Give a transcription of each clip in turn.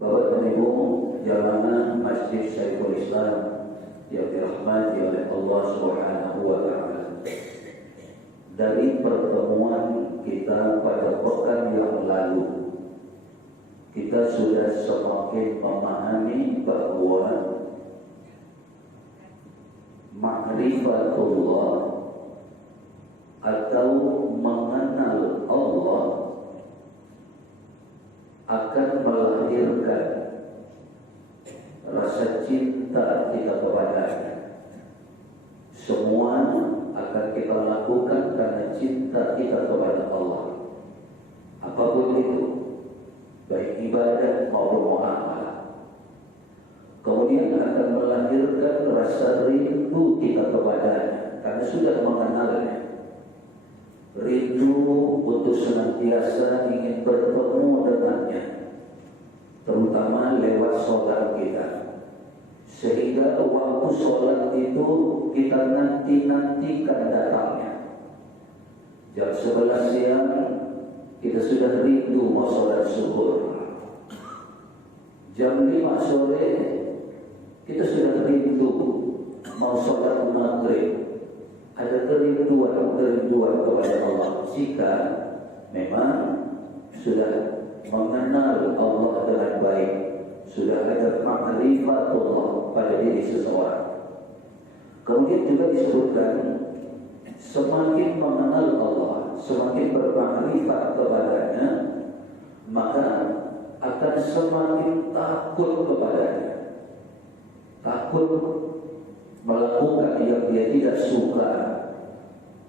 Bapak dan Ibu jamaah Masjid Syekhul Islam yang dirahmati oleh Allah Subhanahu wa Ta'ala. Dari pertemuan kita pada pekan yang lalu, kita sudah semakin memahami bahwa ma'rifatullah atau mengenal Allah akan melahirkan rasa cinta kita kepadanya. Semua akan kita lakukan karena cinta kita kepada Allah. Apapun itu, baik ibadah maupun muamalah. Kemudian akan melahirkan rasa rindu kita kepadanya karena sudah mengenalnya. Rindu untuk senantiasa ingin bertemu dengannya, terutama lewat sholat kita, sehingga waktu sholat itu kita nantikan datangnya. Jam 11 siang kita sudah rindu mau sholat zuhur. Jam 5 sore kita sudah rindu mau sholat maghrib. Ada kerinduan kepada Allah jika memang sudah mengenal Allah dengan baik, sudah ada ma'rifatullah pada diri seseorang. Kemudian juga disebutkan semakin mengenal Allah, semakin bermakrifat kepadanya, maka akan semakin takut kepadanya, takut melakukan yang dia tidak suka,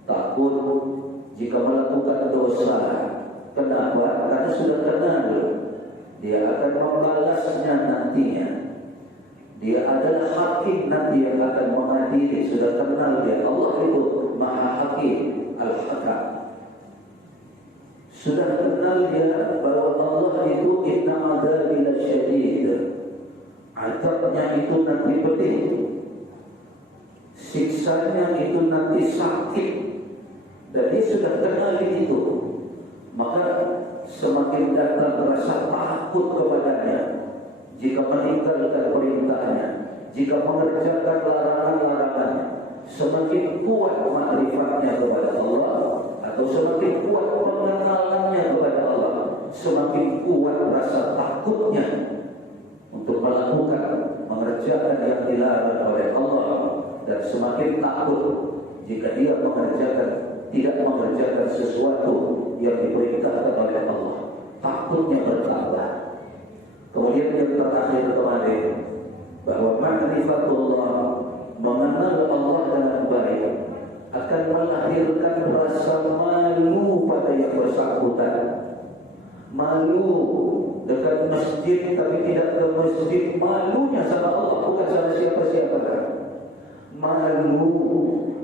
takut jika melakukan dosa. Kenapa? Karena sudah kenal, dia akan membalasnya nantinya. Dia adalah hakim nanti yang akan mengadili. Sudah kenal dia, Allah itu Maha Hakim, Al-Hakam. Sudah kenal dia bahwa Allah itu inna adzabi lasyadid, azabnya itu nanti pedih, siksanya itu nanti sakit, dan dia sudah kenal itu. Maka semakin datang rasa takut kepadanya jika meninggalkan perintahnya, jika mengerjakan larangan-larangannya. Semakin kuat makrifatnya kepada Allah, atau semakin kuat pengenalannya kepada Allah, semakin kuat rasa takutnya untuk melakukan, mengerjakan yang dilarang oleh Allah. Dan semakin takut jika dia tidak mengerjakan sesuatu yang diperintahkan oleh Allah. Takutnya bertambah. Kemudian yang terakhir kemarin, bahwa ma'rifatullah, mengenal Allah dengan baik, akan melahirkan rasa malu pada yang bersangkutan. Malu dekat masjid tapi tidak ke masjid, malunya sama Allah, bukan sama siapa-siapa. Malu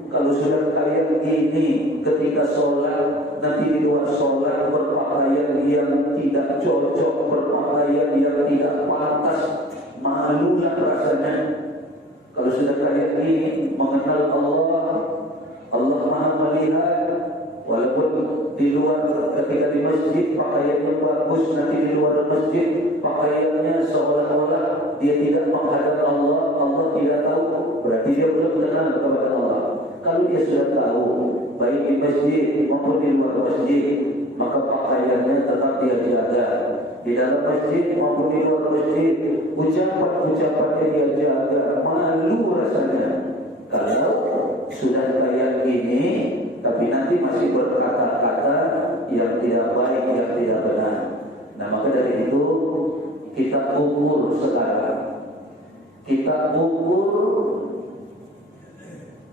kalau sudah kalian ini ketika sholat, nanti di luar sholat berpakaian yang tidak cocok, berpakaian yang tidak pantas, malulah rasanya. Kalau sudah kalian ini mengenal Allah, Allah Maha melihat, walaupun di luar ketika di masjid pakaiannya bagus, nanti di luar masjid pakaiannya seolah-olah dia tidak menghadap Allah, Allah tidak tahu, berarti dia belum kenal kepada Allah. Kalau dia sudah tahu, baik di masjid maupun di luar masjid, maka pakaiannya tetap dia jaga. Di dalam masjid maupun di luar masjid, ucapan-ucapannya dia jaga. Malu rasanya kalau sudah kayak gini, tapi nanti masih berkata-kata yang tidak baik, yang tidak benar. Nah, maka dari itu kita ukur sekarang, kita ukur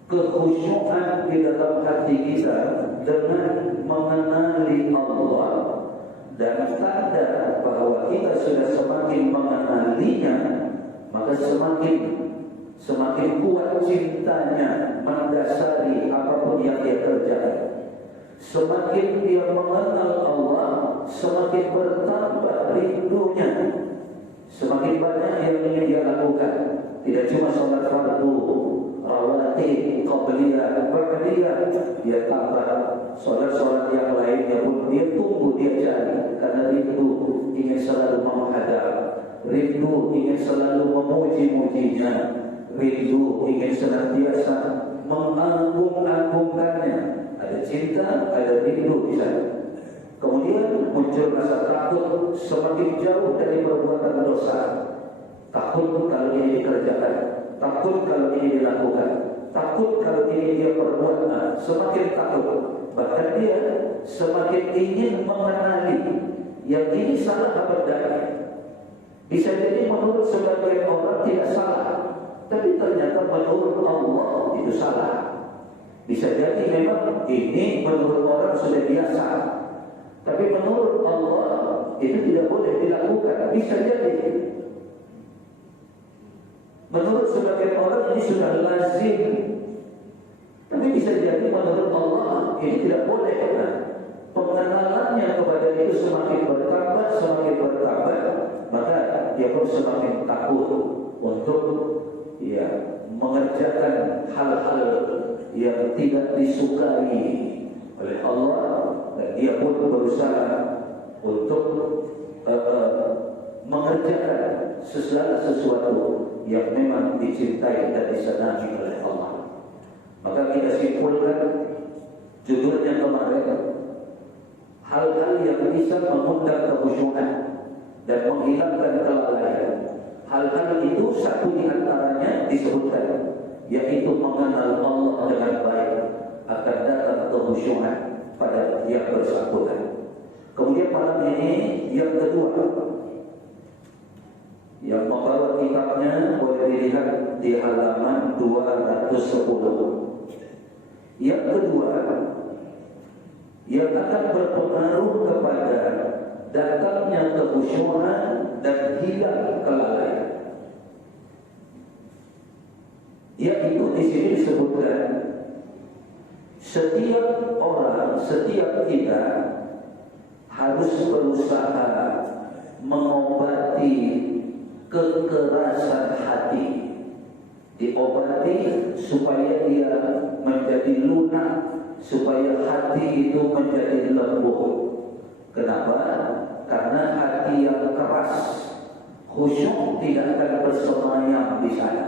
kekhusyuan di dalam hati kita dengan mengenali Allah, dan tanda bahwa kita sudah semakin mengenalinya, maka semakin kuat cintanya mendasari apapun yang dia kerjakan. Semakin dia mengenal Allah, semakin bertambah rindunya, semakin banyak yang ingin dia lakukan. Tidak cuma sholat fardu, rawatib, qabliyah, ba'diyah, dia tambah sholat-sholat yang lainnya pun dia tunggu, dia cari, karena rindu ingin selalu menghadap. rindu ingin selalu memuji-mujinya, rindu ingin senantiasa mengagung-agungkannya. Ada cinta, ada rindu di sana. Kemudian muncul rasa takut semakin jauh dari perbuatan dosa. Takut kalau ini dikerjakan, takut kalau ini dilakukan, takut kalau ini dia perbuat. Semakin takut, bahkan dia semakin ingin mengenali yang ini salah apa tidak. Bisa jadi menurut sebagian orang tidak salah, tapi ternyata menurut Allah itu salah. Bisa jadi memang ini menurut orang sudah biasa, tapi menurut Allah itu tidak boleh dilakukan. Bisa jadi menurut sebagian orang ini sudah lazim, tapi bisa jadi menurut Allah ini tidak boleh. Pengenalannya kepada itu semakin bertambah, maka dia pun semakin takut untuk mengerjakan hal-hal yang tidak disukai oleh Allah, dan dia pun berusaha untuk mengerjakan segala sesuatu yang memang dicintai dan disenangi oleh Allah. Maka kita simpulkan judulnya kemarin, hal-hal yang bisa mengundang kekhusyuan dan menghilangkan kelalaian. Hal-hal itu satu di antaranya disebutkan, yaitu mengenal Allah dengan baik, akan datang kekhusyuan pada yang bersangkutan. Kemudian malam ini yang kedua, yang membawa kitabnya boleh dilihat di halaman 210. Yang kedua, yang akan berpengaruh kepada datangnya kekhusyuan dan hilang kelalaian, yaitu di sini disebutkan setiap orang, setiap kita harus berusaha mengobati kekerasan hati, diobati supaya dia menjadi lunak, supaya hati itu menjadi lembut. Kenapa? Karena hati yang keras, khusyuk tidak akan bersemayam di sana.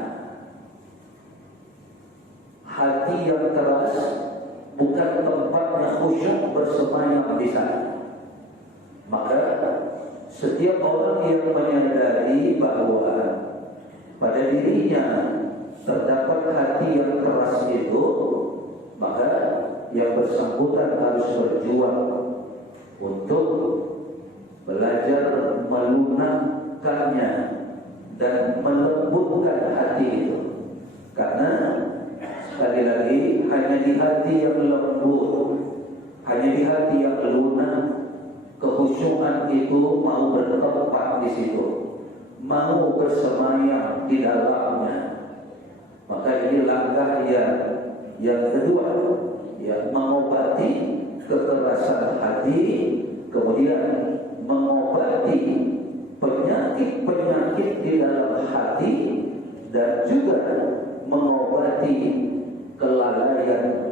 Hati yang keras bukan tempatnya khusyuk bersemayam di sana. Maka setiap orang yang menyadari bahwa pada dirinya terdapat hati yang keras itu, maka yang bersangkutan harus berjuang untuk belajar melunakkannya dan melembutkan hati itu. Karena sekali lagi, hanya di hati yang lembut, hanya di hati yang lunak, kekhusyuan itu mau bertempat di situ, mau bersemayam di dalamnya. Maka ini langkah yang kedua, yang mengobati kekerasan hati, kemudian mengobati penyakit-penyakit di dalam hati, dan juga mengobati kelalaian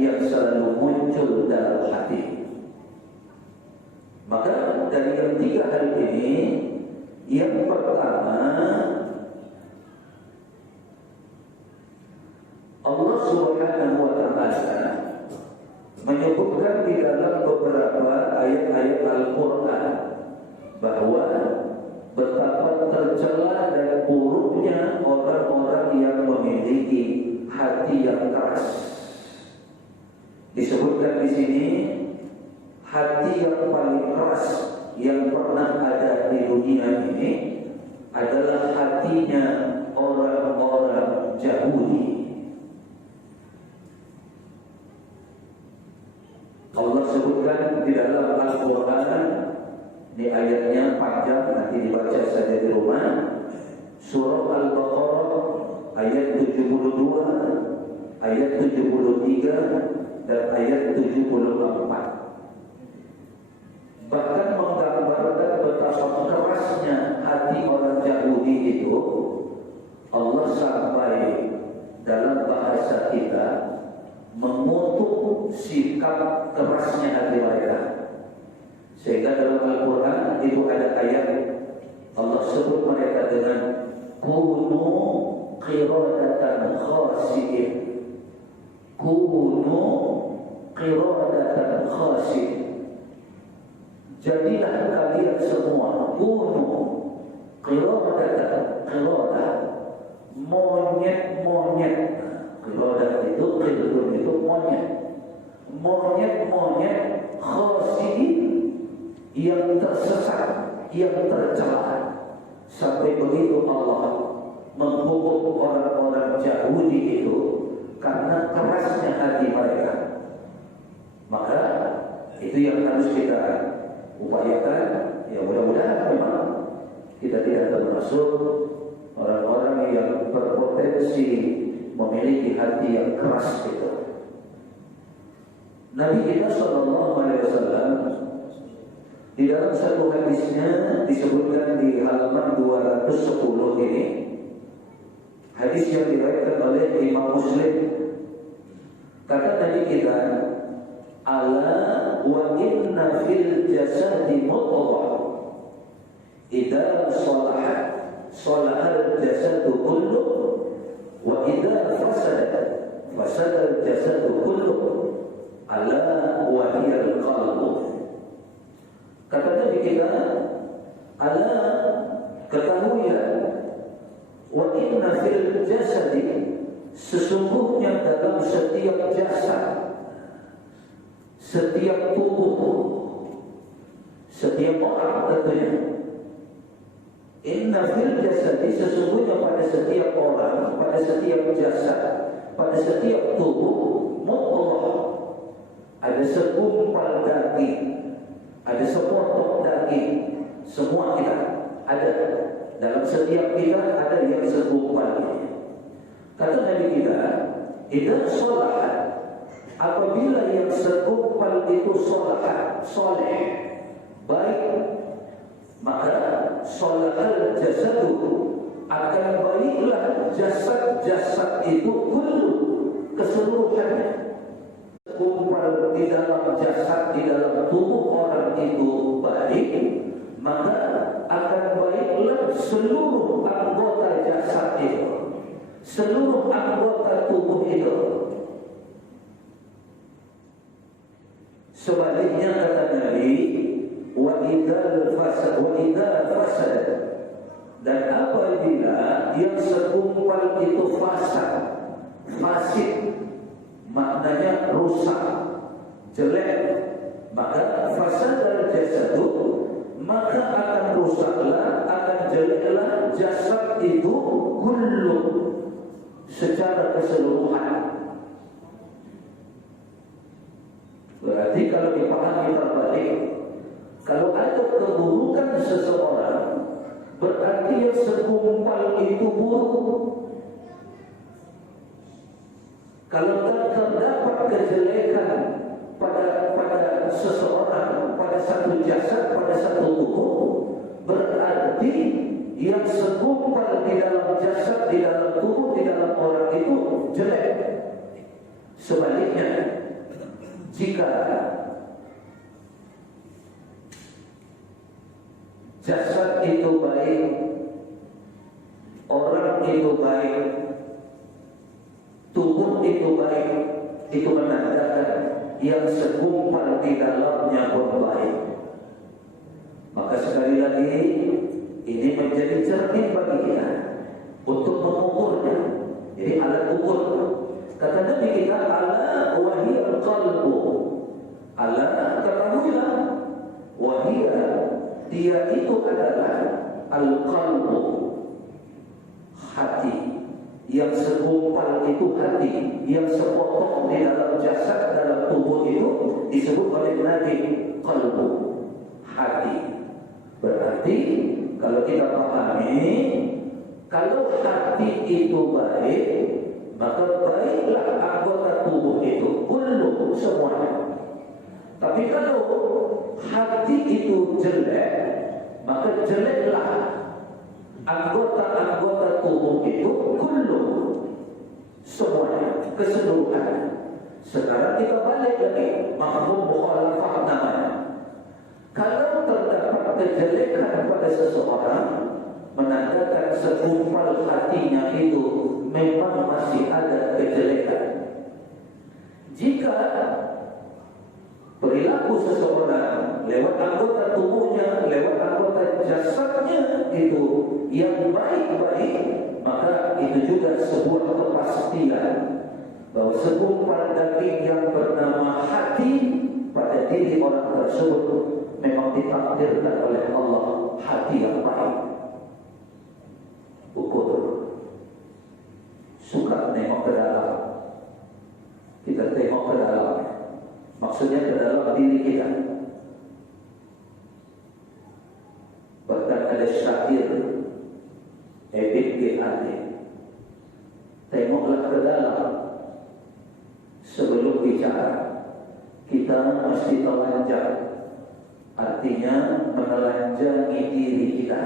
yang selalu muncul dalam hati. Maka dari yang tiga hal ini, yang pertama, Allah Subhanahu wa Ta'ala menyebutkan di dalam beberapa ayat-ayat Al-Quran bahwa betapa tercela dan buruknya orang-orang yang memiliki hati yang keras. Disebutkan di sini, hati yang paling keras yang pernah ada di dunia ini adalah hatinya orang-orang Yahudi. Allah sebutkan di dalam Al-Quran, ini ayatnya panjang, nanti dibaca saja di rumah. Surah Al-Baqarah ayat 72, ayat 73, dan ayat 74. Bahkan menggambarkan betapa kerasnya hati orang Yahudi itu. Allah sampai dalam bahasa kita mengutuk sikap kerasnya hati mereka. Sehingga dalam Al-Quran itu ada ayat sebut mereka dengan kunu qiradatan khasi'in. Kunu qiradatan khasi'in. Jadilah kalian semua kunu qiradatan, qiradah monyet-monyet. Qiradah itu, qiradun itu monyet. Monyet-monyet khasi'in, yang tersesat, yang tercela. Sampai begitu Allah menghukum orang-orang Yahudi itu karena kerasnya hati mereka. Maka itu yang harus kita upayakan. Ya mudah-mudahan memang kita tidak termasuk orang-orang yang berpotensi memiliki hati yang keras itu. Nabi kita SAW di dalam satu hadisnya disebutkan di halaman 210 ini, hadis yang diriwayatkan oleh Imam Muslim. Kata Nabi kita, ala wa inna fil jasadi mudghah idza salahat salahal jasadu kullu wa idza fasada al jasadu kullu ala wa hiya al qalbu. Kata Nabi kita, ala ketahuilah, wa inna fil jasadi, sesungguhnya dalam setiap jasad, setiap tubuh, setiap orang tentunya. Inna fil jasadi, sesungguhnya pada setiap orang, pada setiap jasad, pada setiap tubuh, mudghah, ada segumpal daging, ada sepotong daging. Semua kita ada. Dalam setiap kita ada yang segumpal ini. Kata Nabi kita, idza sholahat, apabila yang segumpal itu sholahat, soleh, baik, maka sholahal jasadu, akan baiklah jasad-jasad itu kullu, keseluruhannya. Kumpul di dalam jasad, di dalam tubuh orang itu baik, maka akan baiklah seluruh anggota jasad itu, seluruh anggota tubuh itu. Sebaliknya kata Nabi, wa idza fasad, dan apabila yang segumpal itu fasid, maknanya rusak, jelek, maka fasadal jasadu, maka akan rusaklah, akan jeleklah jasad itu kullu, secara keseluruhan. Berarti kalau dipahami terbalik, kalau ada keburukan seseorang, berarti yang segumpal itu buruk. Kalau terdapat kejelekan pada seseorang, pada satu jasad, pada satu tubuh, berarti yang segumpal di dalam jasad, di dalam tubuh, di dalam orang itu jelek. Sebaliknya, jika jasad itu baik, orang itu baik, tubuh itu baik, itu menandakan yang segumpal di dalamnya pun baik. Maka sekali lagi, ini menjadi cermin bagi kita untuk mengukurnya. Jadi alat ukur. Kata Nabi kita, ala wahiyal qalbu, ala ketahuilah, wahiyal, dia itu adalah al-qalbu, hati. Yang segumpal itu hati, yang sepotong di dalam jasad, dalam tubuh itu disebut oleh Nabi qalbu, hati. Berarti kalau kita pahami, kalau hati itu baik, maka baiklah anggota tubuh itu kullu, semuanya. Tapi kalau hati itu jelek, maka jeleklah anggota-anggota tubuh itu kullu, semuanya, keseluruhan. Sekarang kita balik lagi, mafhum mukhalafah namanya. Kalau terdapat kejelekan pada seseorang, menandakan segumpal hatinya itu memang masih ada kejelekan. Jika perilaku seseorang lewat anggota tubuhnya, lewat anggota jasadnya itu yang baik-baik, maka itu juga sebuah kepastian bahwa segumpal daging yang bernama hati pada diri orang tersebut memang ditakdirkan oleh Allah hati yang baik. Ukur, suka nengok ke dalam, kita tengok ke dalam, maksudnya ke dalam diri kita. Bahkan ada syair Ebit G.A.D, tengoklah ke dalam sebelum bicara. Kita mesti telanjang, artinya menelanjangi diri kita,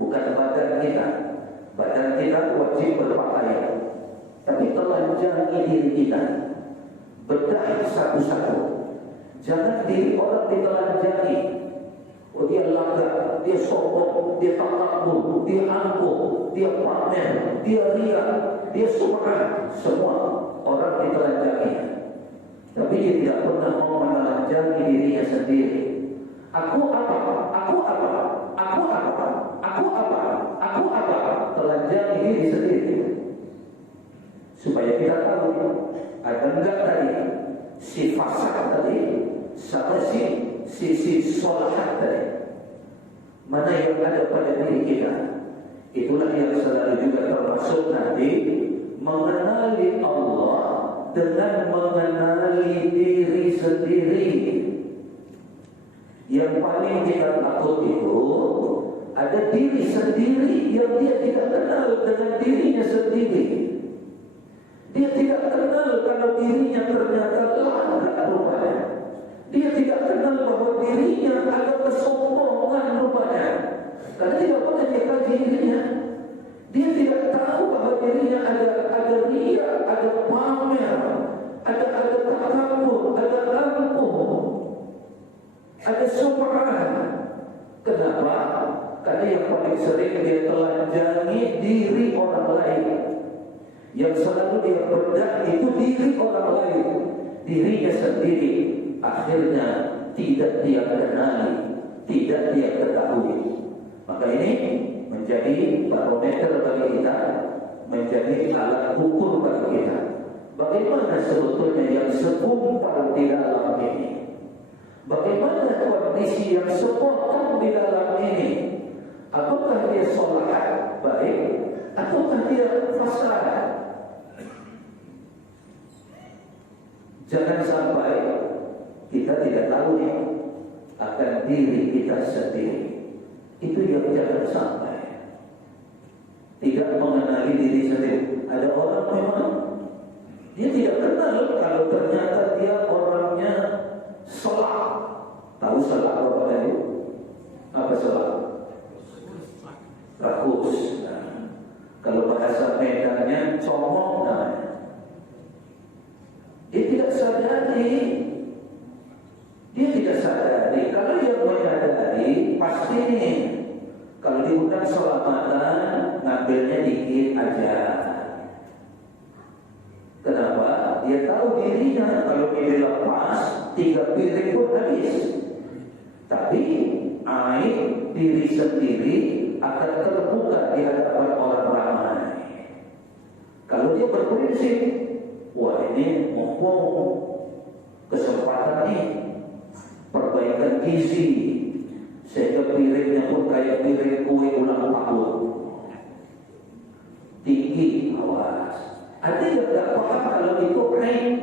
bukan badan kita. Badan kita wajib berpakaian, tapi telanjangi diri kita, bedah satu-satu. Jangan diri orang ditelanjangi. Oh, dia langgar, dia sombong, dia takabur, dia angkuh, dia pamer, dia riak, dia sum'ah. Semua orang ditelanjangi, tapi dia tidak pernah mau menelanjangi dirinya sendiri. Aku apa? Aku apa? Aku apa? Aku apa? Aku apa? Telanjangi diri sendiri. Supaya kita tahu ada enggak tadi si fasad tadi sama si sholahat tadi, mana yang ada pada diri kita. Itulah yang selalu juga termasuk nanti mengenali Allah dengan mengenali diri sendiri. Yang paling kita takut itu ada diri sendiri yang dia tidak kenal dengan dirinya sendiri. Dia tidak kenal kalau dirinya ternyata langgar rupanya. Dia tidak kenal bahwa dirinya ada kesombongan rupanya, karena tidak pernah dia kaji dirinya. Dia tidak tahu bahwa dirinya ada riya, ada pamer, ada takabur, ada angkuh, ada sum'ah. Kenapa? Karena yang paling sering dia telanjangi diri orang lain. Yang selalu dia bedah itu diri orang lain, dirinya sendiri. Akhirnya tidak dia kenali, tidak dia ketahui. Maka ini menjadi barometer bagi kita, menjadi alat ukur bagi kita. Bagaimana sebetulnya yang segumpal di dalam ini? Bagaimana kondisi yang sepotong di dalam ini? Apakah dia sholahat baik ataukah dia fasad? Jangan sampai kita tidak tahu akan diri kita sendiri. Itu yang jangan sampai. Tidak mengenali diri sendiri. Ada orang memang dia tidak kenal kalau ternyata dia orangnya selak. Tahu selak apa tadi? Apa selak? Rakus. Nah, kalau bahasa Medannya comong namanya. Dia tidak sadari. Dia tidak sadari. Kalau dia menyadari, pasti nih. Kalau diundang selamatan, ngambilnya dikit aja. Kenapa? Dia tahu dirinya kalau dia lepas 3 piring pun habis. Tapi aib diri sendiri akan terbuka di hadapan orang ramai. Kalau dia berprinsip, wah ini mumpung kesempatan nih, perbaikan gizi, sehingga piringnya pun kayak piring kue ulang tahun, tinggi, awas. Ada yang tidak paham kalau itu aib,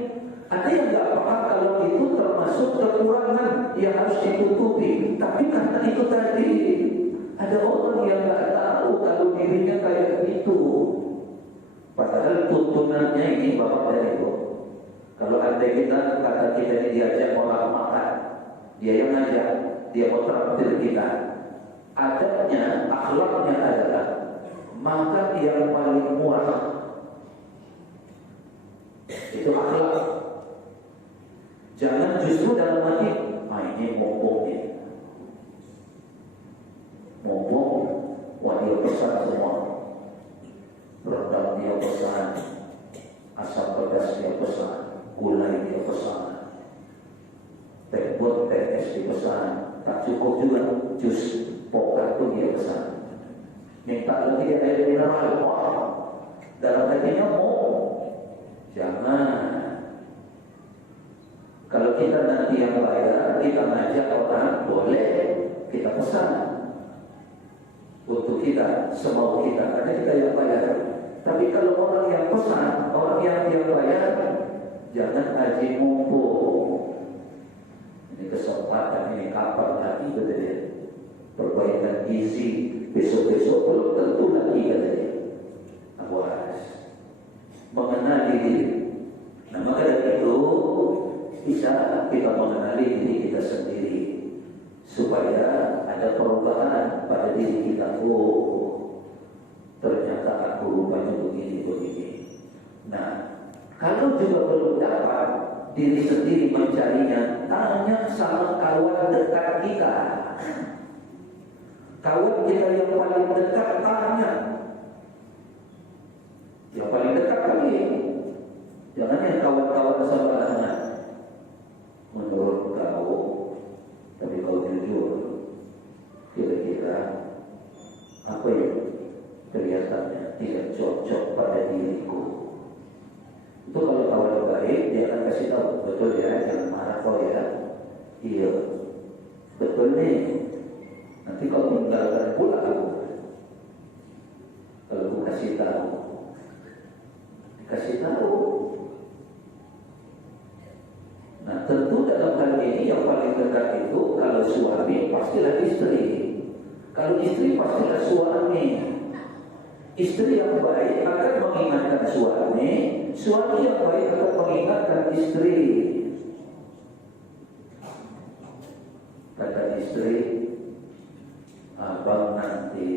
ada yang tidak paham kalau itu termasuk kekurangan yang harus ditutupi. Tapi karena itu tadi, ada orang yang tidak tahu kalau dirinya kayak gitu. Padahal tuntunannya ini Bapak dan Ibu. Kalau ada kita, kata kita ini diajak orang makan, dia yang ngajak, dia mau traktir kita. Adabnya, akhlaknya adalah makan yang paling murah. Itu akhlak. Jangan justru dalam hati, ini mumpung nih, mumpung, wah dia pesan semua. Rendang dia pesan, asam pedas dia pesan, gulai dia pesan, teh bot, teh es dia pesan. Tak cukup juga jus pokat pun dia pesan. Minta lagi dia air mineral. Wah, dalam hatinya mau. Jangan. Kalau kita nanti yang bayar, kita ngajak orang, boleh kita pesan untuk kita, semau kita, karena kita yang bayar. Tapi kalau orang yang pesan, orang yang dia bayar, jangan aji mumpung. Ini kesempatan, ini kapan lagi katanya. Perbaikan gizi besok-besok belum tentu lagi katanya. Awas, mengenali diri. Nah, maka dari itu bisa kita mengenali diri kita sendiri supaya ada perubahan pada diri kita. Oh, ternyata aku rupanya begini. Nah, kalau juga belum dapat diri sendiri mencarinya, tanya sama kawan dekat kita. Kawan kita yang paling dekat tanya. Yang paling dekat kali. Jangan yang kawan-kawan sebelahnya. Menurut kau, tapi kau jujur, kira-kira apa yang kelihatannya tidak cocok pada diriku. Itu kalau kawan baik, dia akan kasih tahu, betul ya, jangan marah kau ya. Iya, betul nih. Nanti kau tinggalkan pula aku. Kalau aku kasih tahu, dikasih tahu. Nah, tentu dalam hal ini yang paling dekat itu kalau suami pastilah istri. Kalau istri pastilah suami. Istri yang baik akan mengingatkan suami, suami yang baik akan mengingatkan istri. Kata istri, abang nanti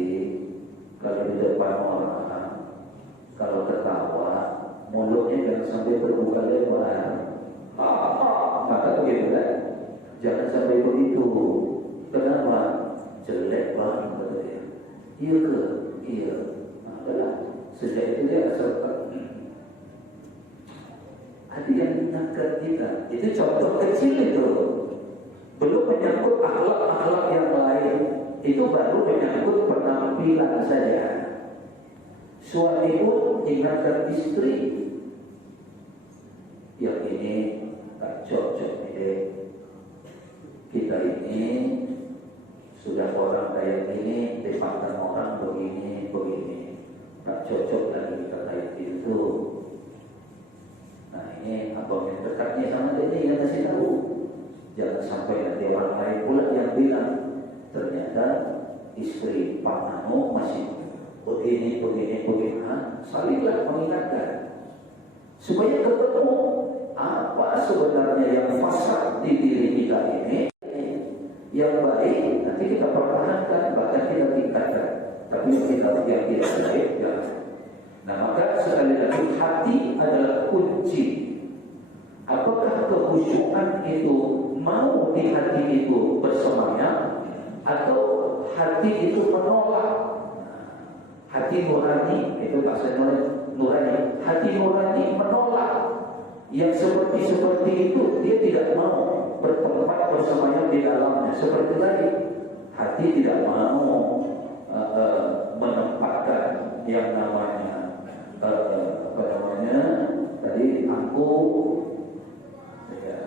kalau di depan orang, kalau ketawa, mulutnya jangan sampai terbuka lebar. Maka begitu kan? Jangan sampai begitu. Kenapa? Jelek banget kata dia. Iya ke? Iya. Adalah sejak itu dia serta. Ada yang mengingatkan kita. Itu contoh kecil itu. Belum menyangkut akhlak-akhlak yang lain. Itu baru menyangkut penampilan saja. Suami pun ingatkan istri. Yang ini tak cocok kita ini sudah orang kayak ini dipandang orang begini tak cocok lagi kita kayak itu. Nah, ini abang yang dekatnya sama dia yang kasih tahu. Jangan sampai nanti orang lain pula yang bilang ternyata istri Pak Nano masih begini. Salinglah mengingatkan supaya ketemu apa sebenarnya yang fasad di diri kita ini. Yang baik nanti kita pertahankan, bahkan kita tingkatkan. Tapi yang tidak baik ya. Nah, maka sekali lagi hati adalah kunci. Apakah kekhusyukan itu mau di hati itu bersemayam atau hati itu menolak? Hati nurani itu bahasa nurani. Hati nurani menolak. Yang seperti itu dia tidak mau bertempat bersemayam di dalamnya. Seperti tadi, hati tidak mau menempatkan yang namanya tadi aku ya,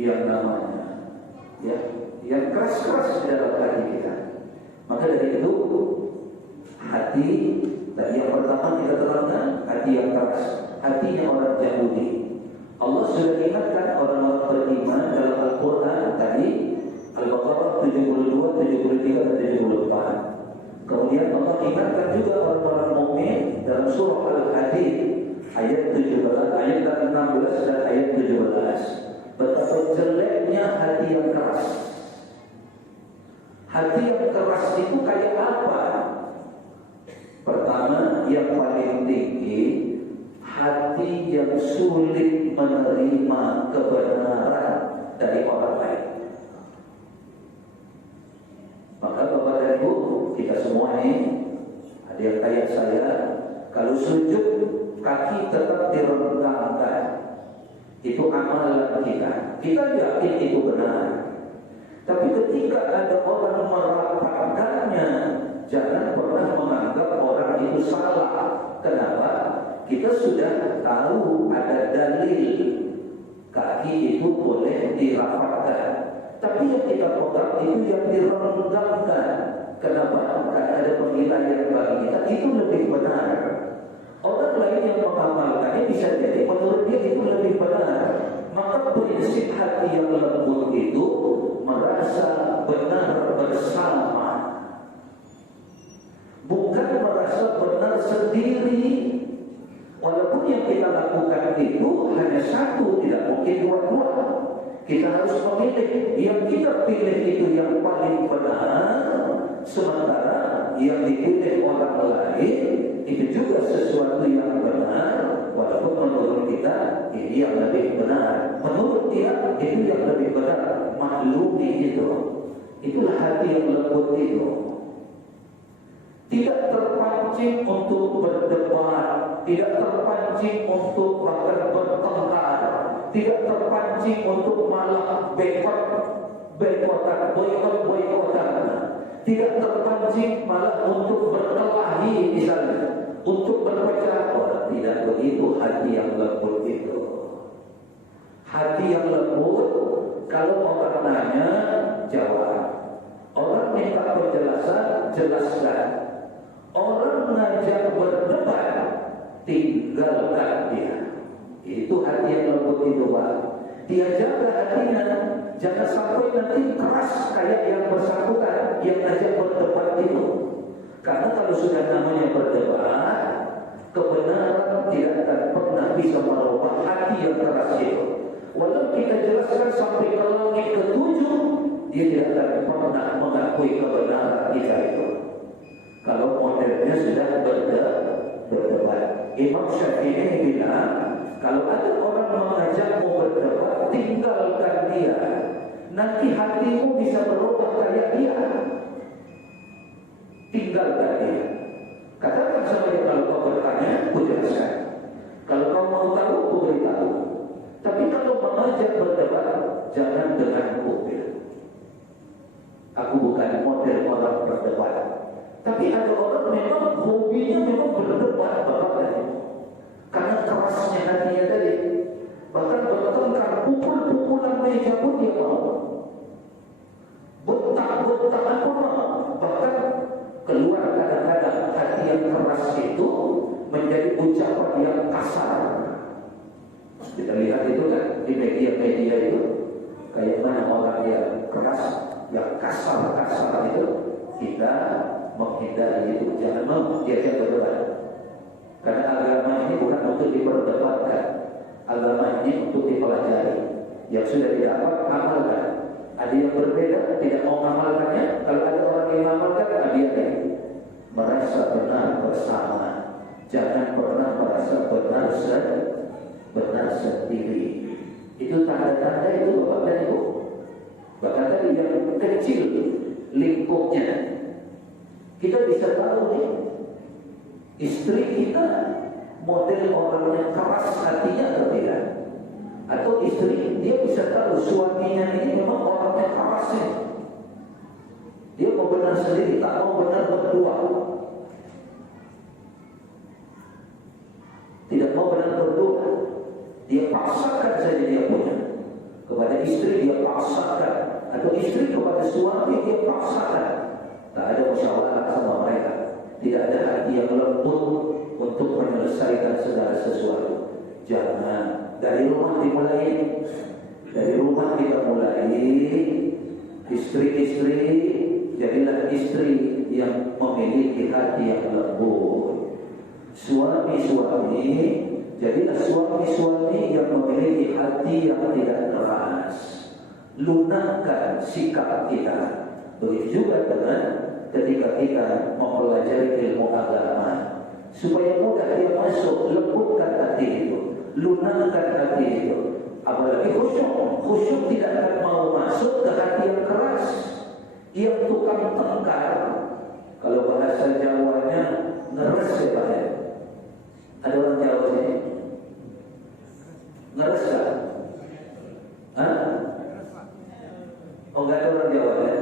yang namanya ya, yang keras-keras di dalam hati kita. Maka dari itu hati tadi yang pertama kita terangkan, hati yang keras, hatinya orang Yahudi. Allah sudah ingatkan orang-orang beriman dalam Al-Quran tadi Al-Baqarah 72, 73 dan 74. Kemudian Allah ingatkan juga orang-orang mukmin dalam surah Al-Hadid ayat 17, ayat 16 dan ayat 17. Betapa jeleknya hati yang keras. Hati yang keras itu kayak apa? Pertama, yang paling tinggi, hati yang sulit menerima kebenaran dari orang lain. Maka Bapak dan Ibu, kita semua ini yang kayak saya, kalau sujud kaki tetap direnggangkan. Itu amalan kita. Kita yakin itu benar. Tapi ketika ada orang merapatkannya, jangan pernah menganggap orang itu salah. Kenapa? Kita sudah tahu ada dalil kaki itu boleh dirapatkan. Tapi yang kita pegang itu yang direnggangkan. Kenapa? Karena ada penilaian bagi kita itu lebih benar. Orang lain yang mengamalkannya bisa jadi menurut dia itu lebih benar. Maka prinsip hati yang lembut itu merasa benar bersama, bukan merasa benar sendiri. Walaupun yang kita lakukan itu hanya satu, tidak mungkin dua-dua. Kita harus memilih. Yang kita pilih itu yang paling benar, sementara yang dipilih orang lain itu juga sesuatu yang benar. Walaupun menurut kita ini yang lebih benar, menurut dia itu yang lebih benar. Maklumi itu. Itulah hati yang lembut itu. Tidak terpancing untuk berdebat, tidak terpancing untuk bahkan bertengkar, tidak terpancing untuk malah boikotan, tidak terpancing malah untuk berkelahi misalnya, untuk berpecah. Tidak begitu hati yang lembut itu. Hati yang lembut, kalau orang nanya, jawab. Orang minta penjelasan, jelaskan. Orang ngajak berdebat, tinggalkan dia. Itu hati yang lembut itu, Pak. Dia jaga hatinya, jangan sampai nanti keras kayak yang bersangkutan, yang ngajak berdebat itu. Karena kalau sudah namanya berdebat, kebenaran tidak akan pernah bisa merubah hati yang keras itu. Walau kita jelaskan sampai ke langit ketujuh, dia tidak akan pernah mengakui kebenaran kita itu. Kalau modelnya sudah berdebat. Imam Syafi'i bilang, kalau ada orang mengajakmu berdebat, tinggalkan dia. Nanti hatimu bisa berubah kayak dia. Tinggalkan dia. Katakan sama dia, kalau kau bertanya, aku jelaskan. Kalau kau mau tahu, aku beritahu. Tapi kalau mengajak berdebat, jangan dengan mobil. Aku bukan model orang berdebat. Tapi ada orang memang hobinya memang berdebat bahkan karena kerasnya hatinya tadi. Bahkan bertengkar, pukul-pukulan meja pun dia mau. Bentak-bentakan pun mau. Bahkan keluar kadang-kadang hati yang keras itu menjadi ucapan yang kasar. Kita lihat itu kan di media-media itu, kayak mana orang yang keras, yang kasar-kasar itu, kita menghindari itu, jangan mau diajak berdebat. Karena agama ini bukan untuk diperdebatkan, agama ini untuk dipelajari. Yang sudah didapat, amalkan. Ada yang berbeda, tidak mau mengamalkannya. Kalau ada orang yang mengamalkan, dia merasa benar bersama. Jangan pernah merasa benar sendiri. Itu tanda-tanda itu, Bapak dan Ibu. Bahkan tadi yang kecil lingkupnya, kita bisa tahu nih, istri kita model orang yang keras hatinya atau tidak. Atau istri, dia bisa tahu suaminya ini memang orang yang keras nih. Dia mau benar sendiri, tak mau benar berdua. Tidak mau benar berdua. Dia paksakan saja dia punya. Kepada istri dia paksakan. Atau istri kepada suami dia paksakan. Tak ada musyawarah sama mereka. Tidak ada hati yang lembut untuk menyelesaikan segala sesuatu. Jangan. Dari rumah dimulai. Dari rumah kita mulai. Istri-istri, jadilah istri yang memiliki hati yang lembut. Suami-suami, jadilah suami-suami yang memiliki hati yang tidak keras. Lunakkan sikap kita. Begitu juga dengan ketika kita mempelajari ilmu agama, supaya mudah dia masuk, lembutkan hati itu, lunakkan hati itu. Apalagi khusyuk tidak akan mau masuk ke hati yang keras, yang tukang tengkar. Kalau bahasa Jawanya madrasah? Hah? Oh, nggak ada orang Jawa ya?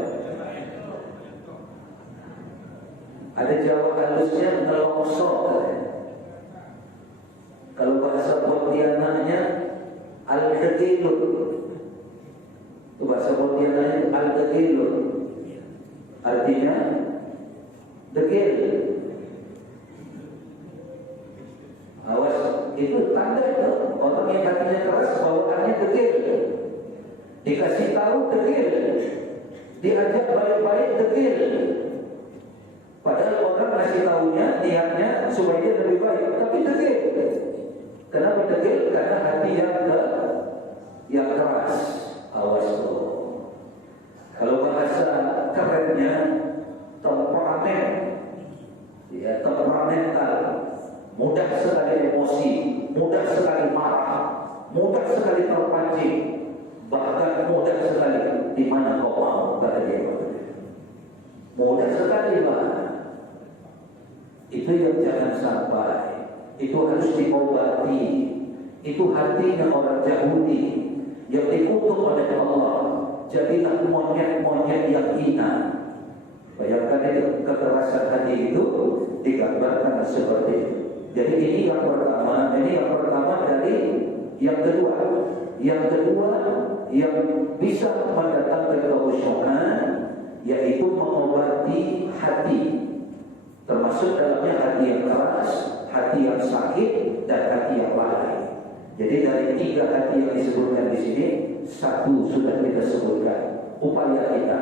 Ada Jawa halusnya ngelongso. Kalau bahasa Pontianaknya al-degilun. Itu bahasa Pontianaknya al-degilun. Artinya degil. Awas, itu tanda itu orang yang hatinya keras bawaannya degil. Dikasih tahu degil, diajak baik-baik degil. Padahal orang ngasih tahunya niatnya supaya dia lebih baik, tapi degil. Kenapa degil? Karena hati yang keras. Awas tuh. Kalau bahasa kerennya temperamen, ya temperamental, mudah sekali emosi, mudah sekali marah, mudah sekali terpancing, bahkan mudah sekali di mana kau mau kata dia. Mudah sekali Pak. Itu yang jangan sampai. Itu harus diobati. Itu hatinya orang Yahudi yang dikutuk oleh Allah. Jadilah monyet-monyet yang hina. Bayangkan itu kekerasan hati itu digambarkan seperti itu. Jadi ini yang pertama. Ini yang pertama dari yang kedua. Yang kedua yang bisa mendatangkan kekhusyukan yaitu mengobati hati. Termasuk dalamnya hati yang keras, hati yang sakit, dan hati yang lalai. Jadi dari 3 hati yang disebutkan di sini, 1 sudah kita sebutkan. Upaya kita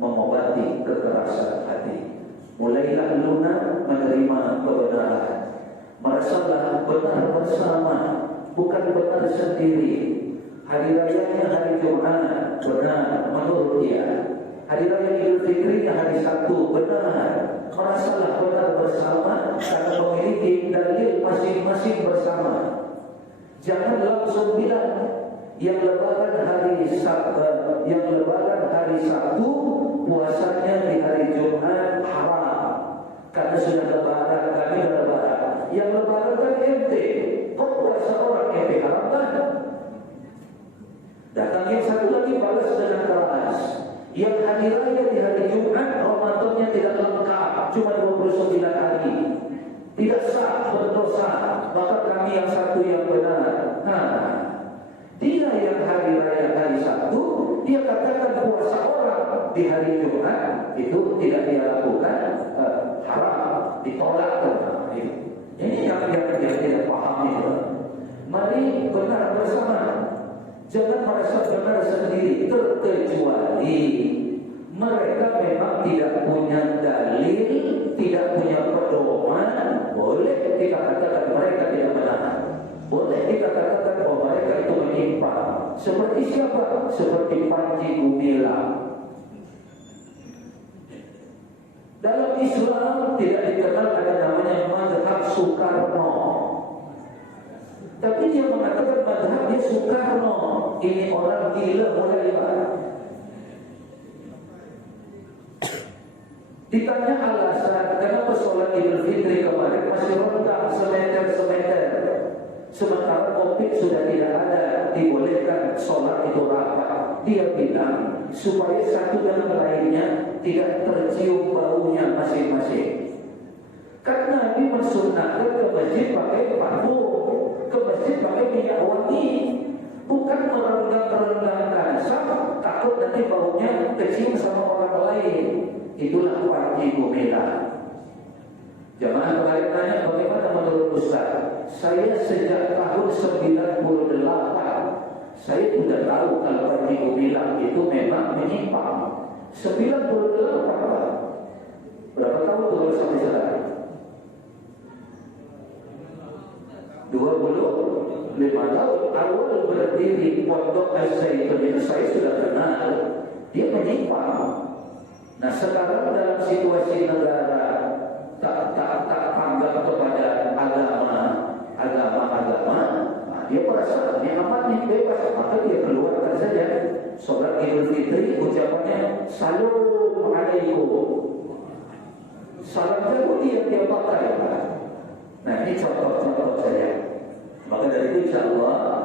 mengobati kekerasan hati. Mulailah lunak menerima kebenaran. Merasalah benar bersama, bukan benar sendiri. Hari rayanya hari Jumat, benar menurut dia. Hari raya Idul Fitrinya hari Sabtu, benar. Merasalah benar bersama karena memiliki dalil masing-masing bersama. Jangan langsung bilang yang lebaran hari Sabtu, puasanya di hari Jumat haram. Karena sudah lebaran, kami lebaran. Yang lebaran kan ente, kok puasa orang ente haram kan? Datang yang satu lagi balas dengan keras. Yang hari raya di hari Jumat Ramadannya tidak lengkap, cuma 29 hari, tidak sah, berdosa. Maka kami yang satu yang benar. Dia yang hari raya hari Sabtu, dia katakan puasa orang di hari Jumat itu tidak dia lakukan, haram, ditolak. Ini yang tidak paham itu. Mari benar bersama. Jangan merasa benar sendiri, terkecuali mereka memang tidak punya dalil, tidak punya pedoman. Boleh kita katakan mereka tidak benar. Boleh kita katakan bahwa mereka itu menyimpang. Seperti siapa? Seperti Panji Gumilang. Dalam Islam tidak dikenal ada namanya mazhab Soekarno. Tapi dia mengatakan mazhab dia Soekarno. Ini orang gila mulai Pak. Ditanya alasan kenapa sholat Idul Fitri kemarin masih rendah semeter. Sementara Covid sudah tidak ada, dibolehkan sholat itu rapat. Dia bilang supaya satu dengan lainnya tidak tercium baunya masing-masing. Karena Nabi mensunnahkan ke masjid pakai parfum, ke masjid pakai minyak wangi, bukan merendang-rendangkan. Sama takut nanti baunya kecium sama orang lain. Itulah Panji Gumilang. Jamaah kemarin tanya bagaimana menurut Ustaz? Saya sejak tahun 98 saya sudah tahu kalau Panji Gumilang itu memang menyimpang. 98 Pak. Berapa tahun turun sampai sekarang? 25 tahun. Awal berdiri Pondok Al-Zaitun itu saya sudah kenal. Dia menyimpang. Nah sekarang dalam situasi negara tak tanggap kepada agama, nah, dia merasa ini amat bebas, maka dia keluarkan saja sholat Idul Fitri ucapannya Assalamualaikum. Salam itu dia pakai. Nah ini contoh-contoh saja. Maka dari itu insya Allah